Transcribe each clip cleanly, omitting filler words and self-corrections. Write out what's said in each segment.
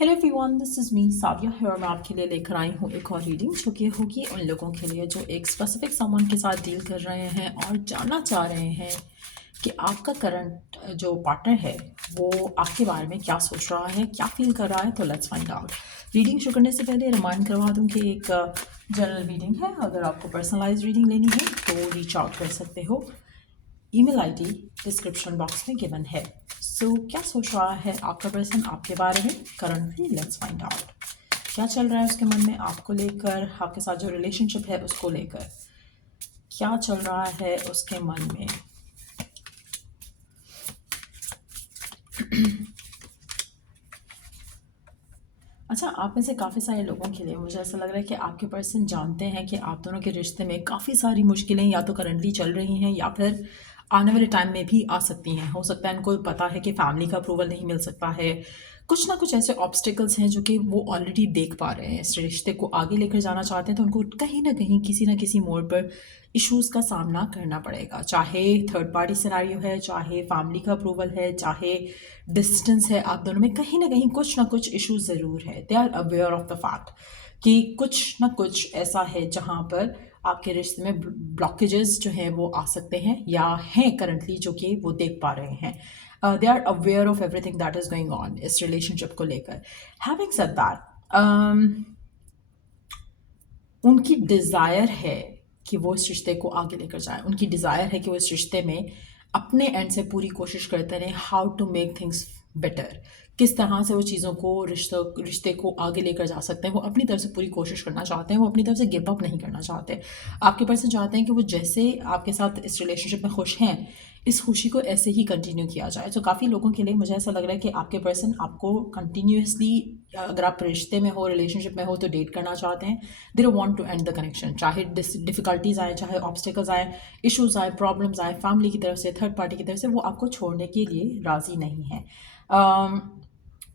Hello everyone, this is me Savia है और मैं आपके लिए लेकर आई हूँ एक और रीडिंग जो कि होगी उन लोगों के लिए जो एक स्पेसिफिक समवन के साथ डील कर रहे हैं और जानना चाह रहे हैं कि आपका करंट जो पार्टनर है वो आपके बारे में क्या सोच रहा है, क्या फील कर रहा है। तो लेट्स फाइंड आउट। रीडिंग शुरू करने से पहले रिमाइंड करवा दूँ कि एक जनरल रीडिंग है। अगर आपको पर्सनलाइज रीडिंग लेनी है तो रीच आउट कर सकते हो। ईमेल आईडी डिस्क्रिप्शन बॉक्स में गिवन है। सो क्या सोच रहा है आपका पर्सन आपके बारे में करंटली? Let's find out. क्या चल रहा है उसके मन में आपको लेकर, आपके साथ जो रिलेशनशिप है उसको लेकर क्या चल रहा है उसके मन में। अच्छा, आप में से काफ़ी सारे लोगों के लिए मुझे ऐसा लग रहा है कि आपके पर्सन जानते हैं कि आप दोनों के रिश्ते में काफ़ी सारी मुश्किलें या तो करंटली चल रही हैं या फिर आने वाले टाइम में भी आ सकती हैं। हो सकता है इनको पता है कि फैमिली का अप्रूवल नहीं मिल सकता है। कुछ ना कुछ ऐसे ऑब्स्टिकल्स हैं जो कि वो ऑलरेडी देख पा रहे हैं। इस रिश्ते को आगे लेकर जाना चाहते हैं तो उनको कहीं ना किसी मोड़ पर इश्यूज़ का सामना करना पड़ेगा। चाहे थर्ड पार्टी सिनेरियो है, चाहे फैमिली का अप्रूवल है, चाहे डिस्टेंस है, आप दोनों में कहीं ना कुछ इश्यूज ज़रूर है। They are aware of the fact कि कुछ ना कुछ ऐसा है जहाँ पर आपके रिश्ते में ब्लॉकेजेस जो हैं वो आ सकते हैं या हैं करंटली, जो कि वो देख पा रहे हैं। They are aware of everything that is going on इस रिलेशनशिप को लेकर। हैविंग सेड दैट, उनकी डिज़ायर है कि वो इस रिश्ते को आगे लेकर जाए। उनकी डिज़ायर है कि वो इस रिश्ते में अपने एंड से पूरी कोशिश करते रहें how to make things better. किस तरह से वो चीज़ों को रिश्ते को आगे लेकर जा सकते हैं, वो अपनी तरफ से पूरी कोशिश करना चाहते हैं। वो अपनी तरफ से गिव अप नहीं करना चाहते। आपके पर्सन चाहते हैं कि वो जैसे आपके साथ इस रिलेशनशिप में खुश हैं, इस खुशी को ऐसे ही कंटिन्यू किया जाए। तो काफ़ी लोगों के लिए मुझे ऐसा लग रहा है कि आपके पर्सन आपको कंटिन्यूसली, अगर आप रिश्ते में हो, रिलेशनशिप में हो, तो डेट करना चाहते हैं। They don't want to end the connection. चाहे डिफिकल्टीज आए, चाहे ऑब्स्टिकल्स आए, इश्यूज आए, प्रॉब्लम्स आए फैमिली की तरफ से, थर्ड पार्टी की तरफ से, वो आपको छोड़ने के लिए राजी नहीं है।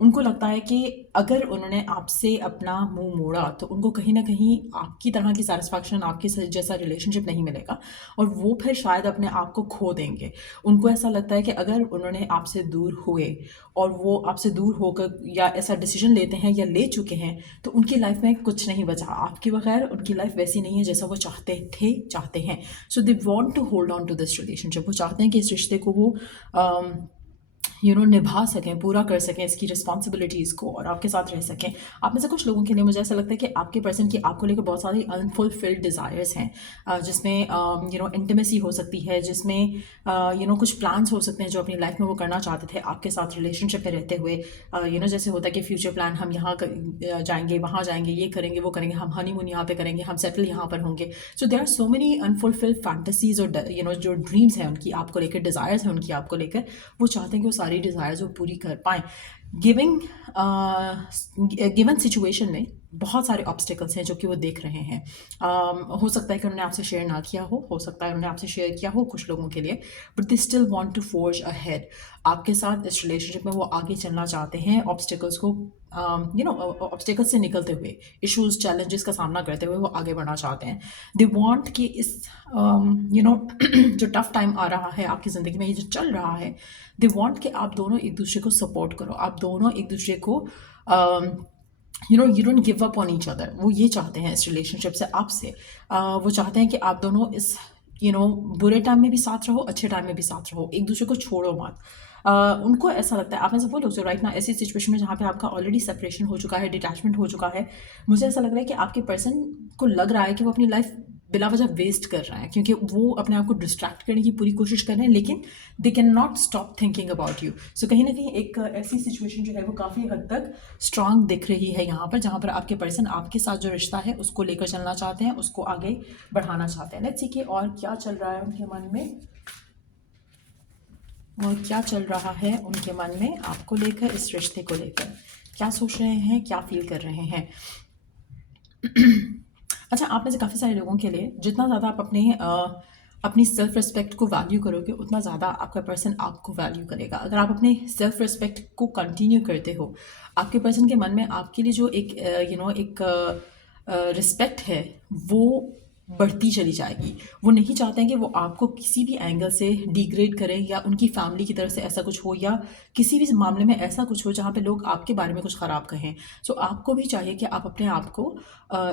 उनको लगता है कि अगर उन्होंने आपसे अपना मुंह मोड़ा तो उनको कहीं ना कहीं आपकी तरह की सेटिस्फैक्शन, आपके जैसा रिलेशनशिप नहीं मिलेगा और वो फिर शायद अपने आप को खो देंगे। उनको ऐसा लगता है कि अगर उन्होंने आपसे दूर हुए और वो आपसे दूर होकर या ऐसा डिसीजन लेते हैं या ले चुके हैं तो उनकी लाइफ में कुछ नहीं बचा। आपके बगैर उनकी लाइफ वैसी नहीं है जैसा वो चाहते हैं। So they want to hold on to this relationship. वो चाहते हैं कि इस रिश्ते को वो निभा सकें, पूरा कर सकें इसकी रिस्पॉन्सिबिलिटीज़ को और आपके साथ रह सकें। आप में से कुछ लोगों के लिए मुझे ऐसा लगता है कि आपके पर्सन की आपको लेकर बहुत सारी अनफुलफिल्ड डिज़ायर्स हैं, जिसमें इंटीमेसी हो सकती है, जिसमें कुछ प्लान्स हो सकते हैं जो अपनी लाइफ में वो करना चाहते थे आपके साथ रिलेशनशिप में रहते हुए। जैसे होता है कि फ्यूचर प्लान, हम यहाँ जाएंगे, वहाँ जाएंगे, ये करेंगे, वो करेंगे, हम हनीमून यहाँ पे करेंगे, हम सेटल यहाँ पर होंगे। So there are so many unfulfilled fantasies और जो ड्रीम्स हैं उनकी आपको लेकर, डिज़ायर्स हैं उनकी आपको लेकर, वो चाहते हैं कि वो सारी डिज़ायर्स वो पूरी कर पाएँ। गिविंग गिवन सिचुएशन में बहुत सारे ऑब्स्टिकल्स हैं जो कि वो देख रहे हैं। हो सकता है कि उन्होंने आपसे शेयर ना किया हो सकता है उन्होंने आपसे शेयर किया हो कुछ लोगों के लिए, but they still want to forge ahead. आपके साथ इस रिलेशनशिप में वो आगे चलना चाहते हैं, ऑब्स्टिकल्स को ऑब्स्टिकल्स से निकलते हुए, इश्यूज चैलेंजेस का सामना करते हुए वो आगे बढ़ना चाहते हैं। दे वांट कि इस जो टफ टाइम आ रहा है आपकी ज़िंदगी में, ये जो चल रहा है, दे वांट कि आप दोनों एक दूसरे को सपोर्ट करो, आप दोनों एक दूसरे को you don't give up on each other. वो ये चाहते हैं इस रिलेशनशिप से आपसे। वो चाहते हैं कि आप दोनों इस बुरे टाइम में भी साथ रहो, अच्छे टाइम में भी साथ रहो, एक दूसरे को छोड़ो मत। उनको ऐसा लगता है, आप में से वो लोग जो राइट ना ऐसी सिचुएशन में जहाँ पे आपका ऑलरेडी सेपरेशन हो चुका है, डिटैचमेंट हो चुका है, मुझे ऐसा लग रहा है कि आपके पर्सन को लग रहा है कि वो अपनी लाइफ बिला वजह वेस्ट कर रहा है, क्योंकि वो अपने आप को डिस्ट्रैक्ट करने की पूरी कोशिश कर रहे हैं, लेकिन they can not stop thinking about you. So कहीं ना कहीं एक ऐसी सिचुएशन जो है वो काफ़ी हद तक स्ट्रांग दिख रही है यहाँ पर, जहाँ पर आपके पर्सन आपके साथ जो रिश्ता है उसको लेकर चलना चाहते हैं, उसको आगे बढ़ाना चाहते हैं। लेट्स सी कि और क्या चल रहा है उनके मन में, और क्या चल रहा है उनके मन में आपको लेकर, इस रिश्ते को लेकर क्या सोच रहे हैं, क्या फील कर रहे हैं। अच्छा, आप में से काफ़ी सारे लोगों के लिए जितना ज़्यादा आप अपनी सेल्फ रिस्पेक्ट को वैल्यू करोगे उतना ज़्यादा आपका पर्सन आपको वैल्यू करेगा। अगर आप अपने सेल्फ रिस्पेक्ट को कंटिन्यू करते हो, आपके पर्सन के मन में आपके लिए जो एक एक रिस्पेक्ट है, वो बढ़ती चली जाएगी। वो नहीं चाहते हैं कि वो आपको किसी भी एंगल से डिग्रेड करें या उनकी फैमिली की तरफ से ऐसा कुछ हो या किसी भी मामले में ऐसा कुछ हो जहाँ पे लोग आपके बारे में कुछ ख़राब कहें। सो आपको भी चाहिए कि आप अपने आप को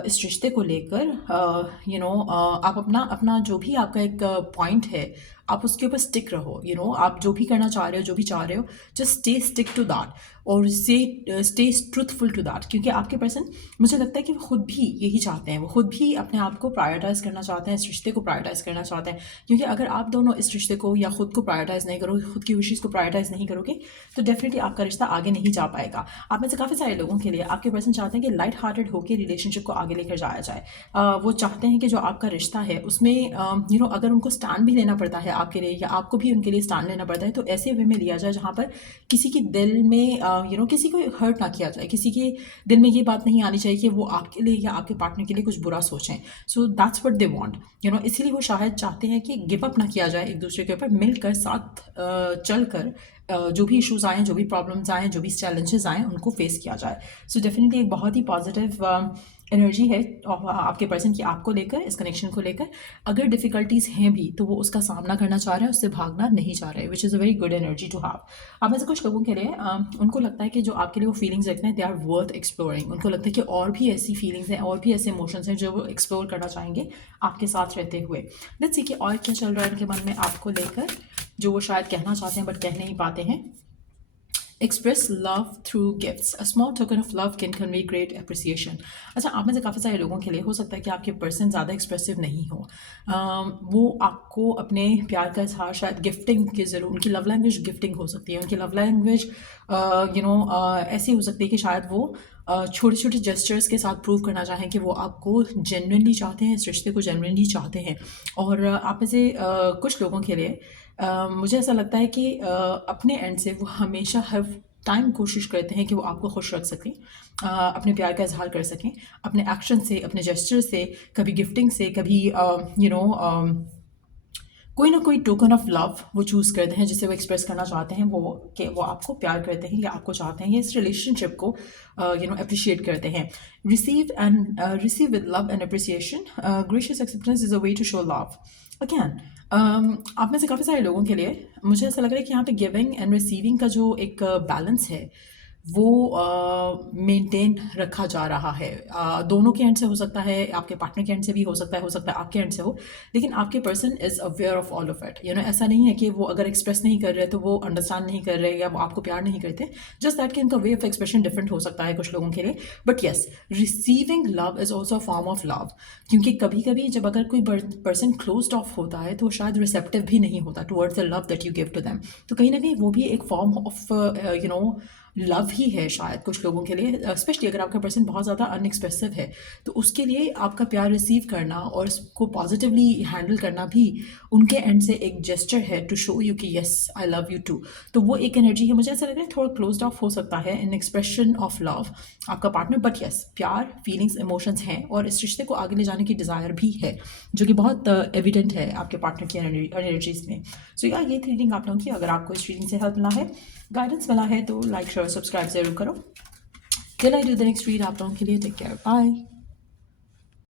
इस रिश्ते को लेकर आप अपना अपना जो भी आपका एक पॉइंट है, आप उसके ऊपर स्टिक रहो। आप जो भी करना चाह रहे हो, जो भी चाह रहे हो, just stay stick to that और स्टे ट्रूथफुल टू दैट। क्योंकि आपके पर्सन, मुझे लगता है कि वो खुद भी यही चाहते हैं, वो खुद भी अपने आप को प्रायोरिटाइज़ करना चाहते हैं, इस रिश्ते को प्रायोरिटाइज़ करना चाहते हैं। क्योंकि अगर आप दोनों इस रिश्ते को या खुद को प्रायोरिटाइज़ नहीं करोगे, खुद की विशेज़ को प्रायोरिटाइज़ नहीं करोगे, तो डेफिनेटली आपका रिश्ता आगे नहीं जा पाएगा। आप में से काफ़ी सारे लोगों के लिए आपके पर्सन चाहते हैं कि लाइट हार्टेड होकर रिलेशनशिप को आगे लेकर जाया जाए। वो चाहते हैं कि जो आपका रिश्ता है उसमें अगर उनको स्टैंड भी लेना पड़ता है आपके लिए या आपको भी उनके लिए स्टैंड लेना पड़ता है, तो ऐसे वे में लिया जाए जहाँ पर किसी के दिल में किसी को हर्ट ना किया जाए, किसी के दिल में ये बात नहीं आनी चाहिए कि वो आपके लिए या आपके पार्टनर के लिए कुछ बुरा सोचें। So that's what they want, इसलिए वो शायद चाहते हैं कि गिव अप ना किया जाए, एक दूसरे के ऊपर मिलकर साथ चलकर जो भी इश्यूज़ आएँ, जो भी प्रॉब्लम्स आएँ, जो भी चैलेंजेस आएँ, उनको फेस किया जाए। सो डेफिनेटली एक बहुत ही पॉजिटिव एनर्जी है आपके पर्सन की आपको लेकर, इस कनेक्शन को लेकर। अगर डिफ़िकल्टीज़ हैं भी तो वो उसका सामना करना चाह रहे हैं, उससे भागना नहीं चाह रहे, which is a very good energy to have. आप में से कुछ लोगों के लिए उनको लगता है कि जो आपके लिए वो फीलिंग्स रखते हैं, दे आर वर्थ एक्सप्लोरिंग। उनको लगता है कि और भी ऐसी फीलिंग्स हैं, और भी ऐसे इमोशंस हैं जो वो एक्सप्लोर करना चाहेंगे आपके साथ रहते हुए। लेट्स सी कि और क्या चल रहा है उनके मन में आपको लेकर, जो वो शायद कहना चाहते हैं बट कह नहीं पाते हैं। Express love through gifts. A small token of love can convey great appreciation. अच्छा, आप में से काफ़ी सारे लोगों के लिए हो सकता है कि आपके पर्सन ज़्यादा एक्सप्रेसिव नहीं हो। वो आपको अपने प्यार का इजहार शायद गिफ्टिंग के ज़रूर, उनकी लव लैंग्वेज गिफ्टिंग हो सकती है। उनकी लव लैंग्वेज ऐसी हो सकती है कि शायद वो छोटे छोटे जेस्चर्स के साथ प्रूव करना चाहें कि वो आपको जेन्युइनली चाहते हैं, इस रिश्ते को जेन्युइनली चाहते हैं। और आप में से कुछ लोगों के लिए मुझे ऐसा लगता है कि अपने एंड से वो हमेशा हर टाइम कोशिश करते हैं कि वो आपको खुश रख सकें, अपने प्यार का इजहार कर सकें, अपने एक्शन से, अपने जेस्चर से, कभी गिफ्टिंग से, कभी कोई ना कोई टोकन ऑफ लव वो चूज़ करते हैं जिसे वो एक्सप्रेस करना चाहते हैं, वो कि वो आपको प्यार करते हैं या आपको चाहते हैं या इस रिलेशनशिप को अप्रिशिएट करते हैं। Receive with love and appreciation, gracious acceptance is a way to show love. Again आप में से काफ़ी सारे लोगों के लिए मुझे ऐसा लग रहा है कि यहाँ पे गिविंग एंड रिसीविंग का जो एक बैलेंस है वो मेंटेन रखा जा रहा है। दोनों के एंड से हो सकता है, आपके पार्टनर के एंड से भी हो सकता है आपके एंड से हो, लेकिन आपके person is aware of all of it. ऐसा नहीं है कि वो अगर एक्सप्रेस नहीं कर रहे तो वो अंडरस्टैंड नहीं कर रहे या वो आपको प्यार नहीं करते। जस्ट दैट कि उनका वे ऑफ एक्सप्रेशन डिफरेंट हो सकता है कुछ लोगों के लिए। But yes, receiving love is also a form of love. क्योंकि कभी कभी जब अगर कोई पर्सन क्लोज्ड ऑफ होता है तो शायद रिसेप्टिव भी नहीं होता towards the love that you give to them, तो कहीं ना कहीं वो भी एक फॉर्म ऑफ लव ही है शायद कुछ लोगों के लिए। स्पेशली अगर आपका पर्सन बहुत ज़्यादा अनएक्सप्रेसिव है तो उसके लिए आपका प्यार रिसीव करना और उसको पॉजिटिवली हैंडल करना भी उनके एंड से एक जेस्चर है टू शो यू कि yes I love you too. तो वो एक एनर्जी है, मुझे ऐसा लग रहा है थोड़ा क्लोज्ड ऑफ हो सकता है इन एक्सप्रेशन ऑफ लव आपका पार्टनर। बट येस, प्यार, फीलिंग्स, इमोशंस हैं और इस रिश्ते को आगे ले जाने की डिज़ायर भी है, जो कि बहुत एविडेंट है आपके पार्टनर की एनर्जीज में। सो यार, ये थी रीडिंग आप लोगों की। अगर आपको इस रीडिंग से हेल्प मिला है, गाइडेंस मिला है, तो लाइक शेयर सब्सक्राइब जरूर करो। Till I do the next read आप लोगों के लिए टेक केयर, बाय।